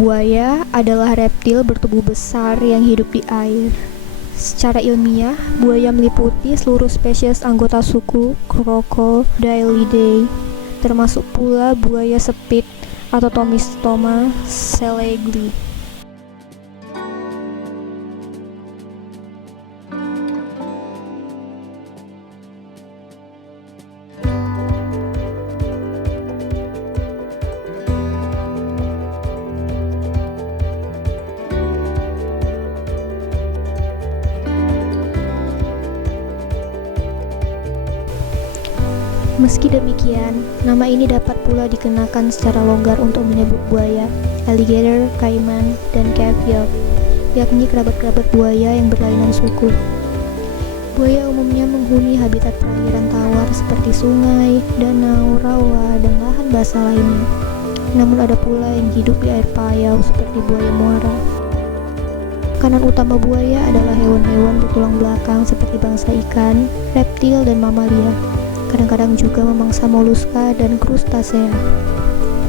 Buaya adalah reptil bertubuh besar yang hidup di air. Secara ilmiah, buaya meliputi seluruh spesies anggota suku Crocodilidae, termasuk pula buaya sepit atau Tomistoma selegli. Meski demikian, nama ini dapat pula dikenakan secara longgar untuk menyebut buaya, alligator, kaiman, dan caviar, yakni kerabat-kerabat buaya yang berlainan suku. Buaya umumnya menghuni habitat perairan tawar seperti sungai, danau, rawa, dan lahan basah lainnya. Namun ada pula yang hidup di air payau seperti buaya muara. Makanan utama buaya adalah hewan-hewan bertulang belakang seperti bangsa ikan, reptil, dan mamalia. Kadang-kadang juga memangsa moluska dan krustasea.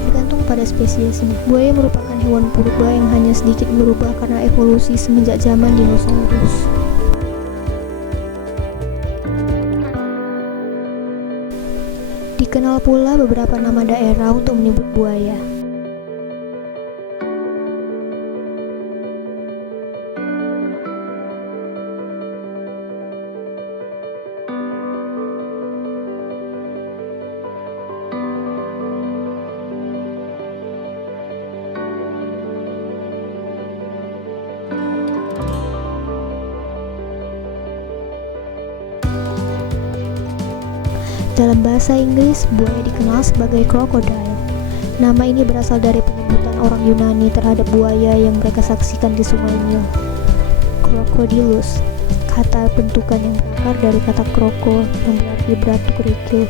Bergantung pada spesiesnya, buaya merupakan hewan purba yang hanya sedikit berubah karena evolusi semenjak zaman dinosaurus. Dikenal pula beberapa nama daerah untuk menyebut buaya. Dalam bahasa Inggris, buaya dikenal sebagai crocodile. Nama ini berasal dari penyebutan orang Yunani terhadap buaya yang mereka saksikan di Sungai Nil. Crocodilus, kata bentukan yang berakar dari kata kroko yang berarti batu kerikil,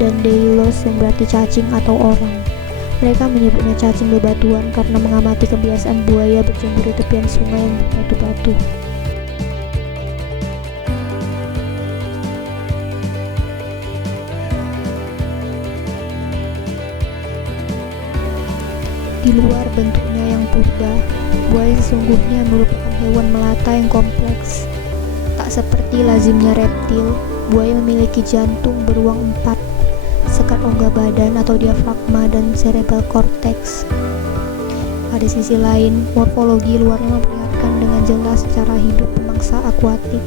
dan deilos yang berarti cacing atau orang. Mereka menyebutnya cacing bebatuan karena mengamati kebiasaan buaya berjemur di tepian sungai yang berbatu-batu. Di luar bentuknya yang purba, buaya sesungguhnya merupakan hewan melata yang kompleks. Tak seperti lazimnya reptil, buaya memiliki jantung beruang 4, sekat rongga badan atau diafragma, dan cerebral cortex. Pada sisi lain, morfologi luarnya memperlihatkan dengan jelas cara hidup pemangsa akuatik.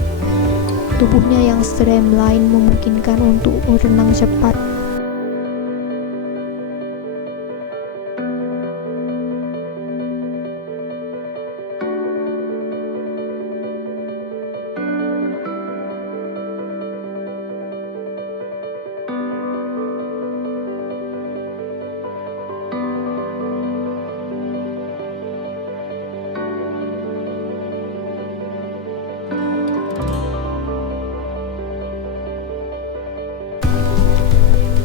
Tubuhnya yang streamline memungkinkan untuk berenang cepat.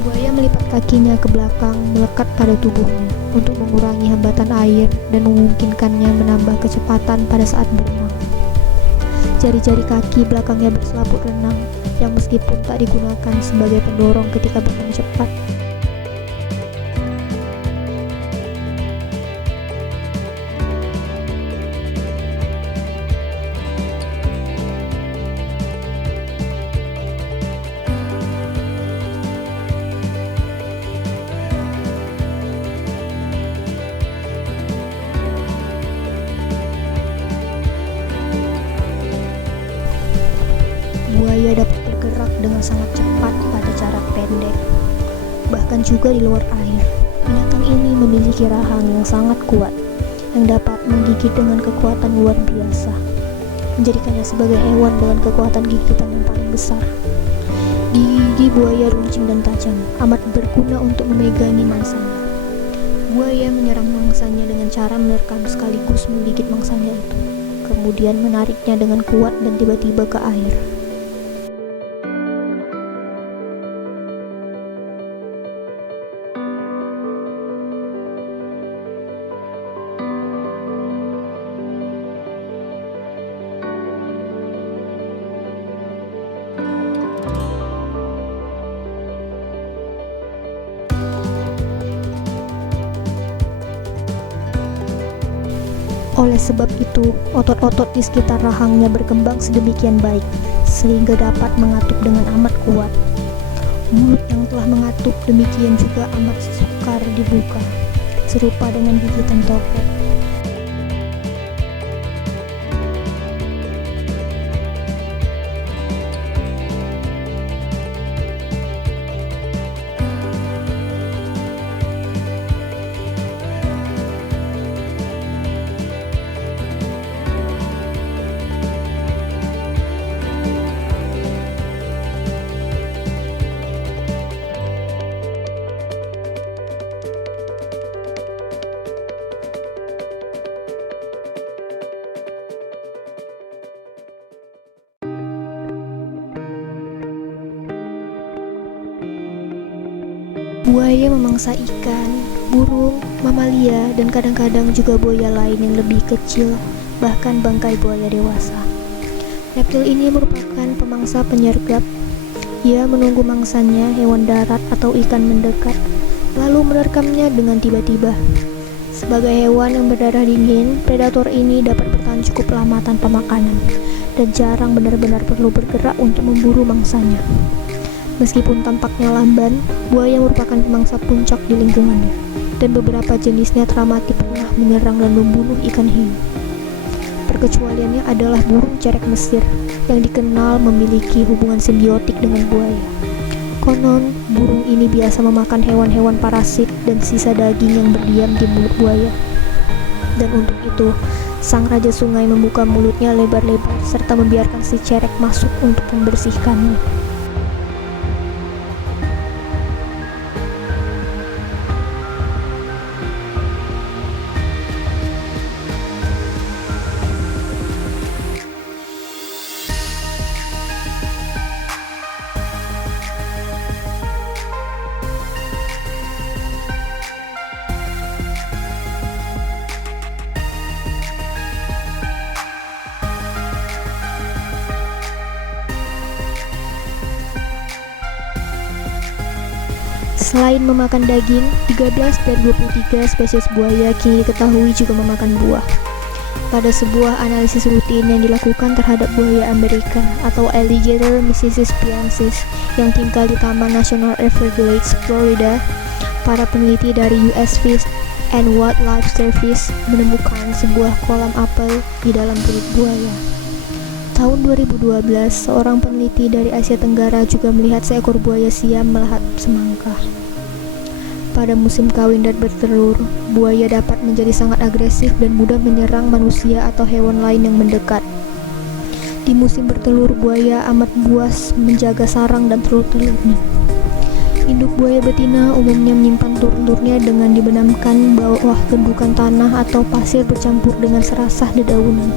Buaya melipat kakinya ke belakang melekat pada tubuhnya untuk mengurangi hambatan air dan memungkinkannya menambah kecepatan pada saat berenang. Jari-jari kaki belakangnya berselaput renang yang meskipun tak digunakan sebagai pendorong ketika berenang cepat. Buaya dapat bergerak dengan sangat cepat pada jarak pendek, bahkan juga di luar air. Binatang ini memiliki rahang yang sangat kuat, yang dapat menggigit dengan kekuatan luar biasa, menjadikannya sebagai hewan dengan kekuatan gigitan yang paling besar. Gigi buaya runcing dan tajam, amat berguna untuk memegangi mangsanya. Buaya menyerang mangsanya dengan cara menerkam sekaligus menggigit mangsanya itu, kemudian menariknya dengan kuat dan tiba-tiba ke air. Oleh sebab itu, otot-otot di sekitar rahangnya berkembang sedemikian baik, sehingga dapat mengatup dengan amat kuat. Mulut yang telah mengatup demikian juga amat sukar dibuka, serupa dengan gigitan topet. Buaya memangsa ikan, burung, mamalia, dan kadang-kadang juga buaya lain yang lebih kecil, bahkan bangkai buaya dewasa. Reptil ini merupakan pemangsa penyergap. Ia menunggu mangsanya, hewan darat atau ikan mendekat, lalu menerkamnya dengan tiba-tiba. Sebagai hewan yang berdarah dingin, predator ini dapat bertahan cukup lama tanpa makanan, dan jarang benar-benar perlu bergerak untuk memburu mangsanya. Meskipun tampaknya lamban, buaya merupakan pemangsa puncak di lingkungannya, dan beberapa jenisnya teramati pernah menyerang dan membunuh ikan hiu. Perkecualiannya adalah burung cerek Mesir, yang dikenal memiliki hubungan simbiotik dengan buaya. Konon, burung ini biasa memakan hewan-hewan parasit dan sisa daging yang berdiam di mulut buaya. Dan untuk itu, sang raja sungai membuka mulutnya lebar-lebar serta membiarkan si cerek masuk untuk membersihkannya. Selain memakan daging, 13 dari 23 spesies buaya kini diketahui juga memakan buah. Pada sebuah analisis rutin yang dilakukan terhadap buaya Amerika atau Alligator mississippiensis yang tinggal di Taman Nasional Everglades, Florida, para peneliti dari US Fish and Wildlife Service menemukan sebuah kolam apel di dalam perut buaya. Tahun 2012, seorang peneliti dari Asia Tenggara juga melihat seekor buaya siam melahap semangka. Pada musim kawin dan bertelur, buaya dapat menjadi sangat agresif dan mudah menyerang manusia atau hewan lain yang mendekat. Di musim bertelur, buaya amat buas menjaga sarang dan telur-telurnya. Induk buaya betina umumnya menyimpan telur-telurnya dengan dibenamkan bawah gundukan tanah atau pasir bercampur dengan serasah dedaunan.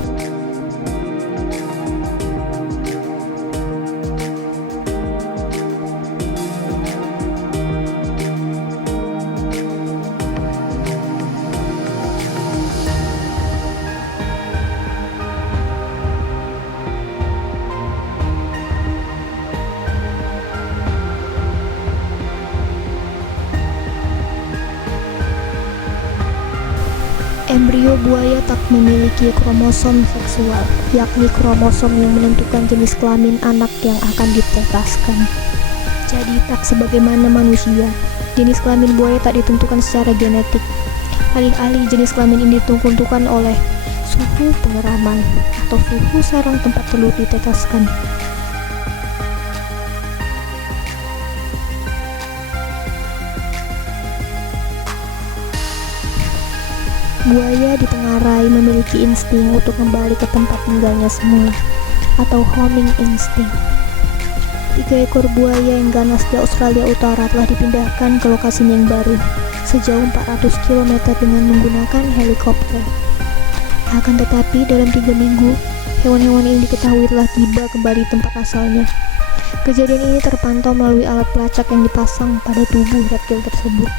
Embrio buaya tak memiliki kromosom seksual, yakni kromosom yang menentukan jenis kelamin anak yang akan ditetaskan. Jadi tak sebagaimana manusia, jenis kelamin buaya tak ditentukan secara genetik. Alih-alih jenis kelamin ini ditentukan oleh suhu pengeraman atau suhu sarang tempat telur ditetaskan. Buaya ditengarai memiliki insting untuk kembali ke tempat tinggalnya semula, atau homing instinct. 3 ekor buaya yang ganas di Australia Utara telah dipindahkan ke lokasinya yang baru, sejauh 400 km dengan menggunakan helikopter. Akan tetapi, dalam 3 minggu, hewan-hewan ini diketahui telah tiba kembali di tempat asalnya. Kejadian ini terpantau melalui alat pelacak yang dipasang pada tubuh reptil tersebut.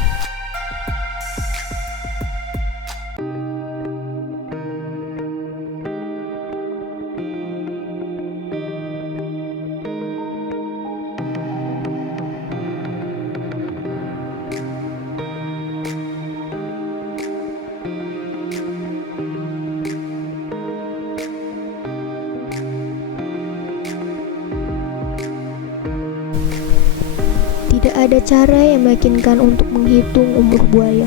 Tidak ada cara yang meyakinkan untuk menghitung umur buaya,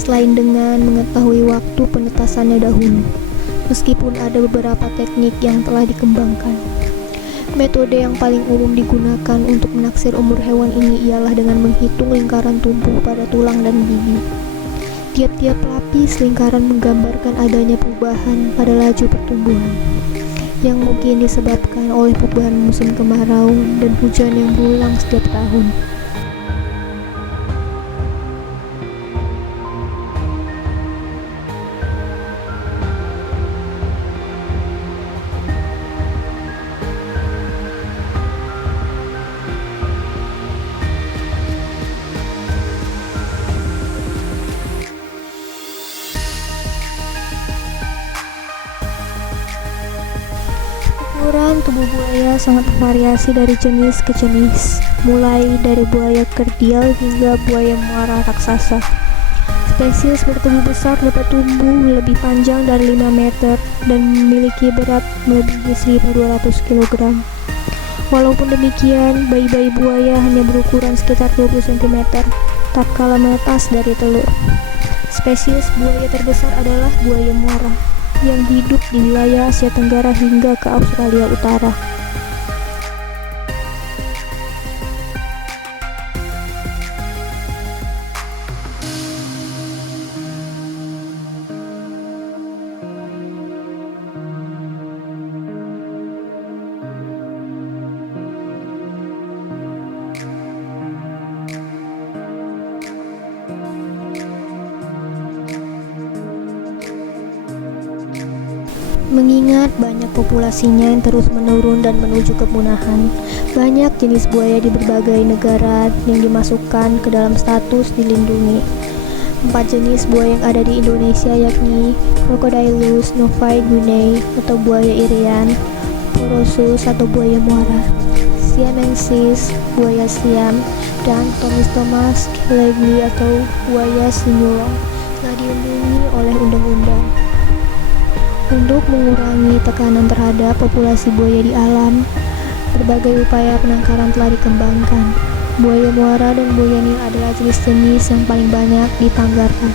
selain dengan mengetahui waktu penetasannya dahulu. Meskipun ada beberapa teknik yang telah dikembangkan, metode yang paling umum digunakan untuk menaksir umur hewan ini ialah dengan menghitung lingkaran tumbuh pada tulang dan gigi. Tiap-tiap lapis lingkaran menggambarkan adanya perubahan pada laju pertumbuhan, yang mungkin disebabkan oleh perubahan musim kemarau dan hujan yang berulang setiap tahun. Ukuran tubuh buaya sangat bervariasi dari jenis ke jenis, mulai dari buaya kerdil hingga buaya muara raksasa. Spesies bertubuh besar dapat tumbuh lebih panjang dari 5 meter dan memiliki berat melebihi 1.200 kg. Walaupun demikian, bayi-bayi buaya hanya berukuran sekitar 20 cm tatkala menetas dari telur. Spesies buaya terbesar adalah buaya muara, yang hidup di wilayah Asia Tenggara hingga ke Australia Utara. Mengingat banyak populasinya yang terus menurun dan menuju kepunahan, banyak jenis buaya di berbagai negara yang dimasukkan ke dalam status dilindungi. 4 jenis buaya yang ada di Indonesia yakni Crocodylus novae atau buaya irian, Porosus atau buaya muara, Siamensis buaya Siam, dan Thomistomas legli atau buaya sinyulong telah dilindungi oleh undang-undang. Untuk mengurangi tekanan terhadap populasi buaya di alam, berbagai upaya penangkaran telah dikembangkan. Buaya muara dan buaya nil adalah jenis-jenis yang paling banyak ditanggarkan.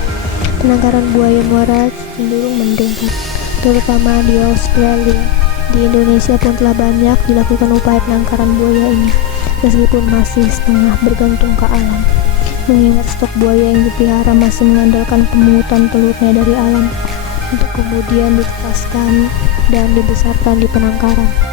Penangkaran buaya muara cenderung meningkat, terutama di Australia. Di Indonesia pun telah banyak dilakukan upaya penangkaran buaya ini, meskipun masih setengah bergantung ke alam, mengingat stok buaya yang dipelihara masih mengandalkan pemungutan telurnya dari alam untuk kemudian ditetaskan dan dibesarkan di penangkaran.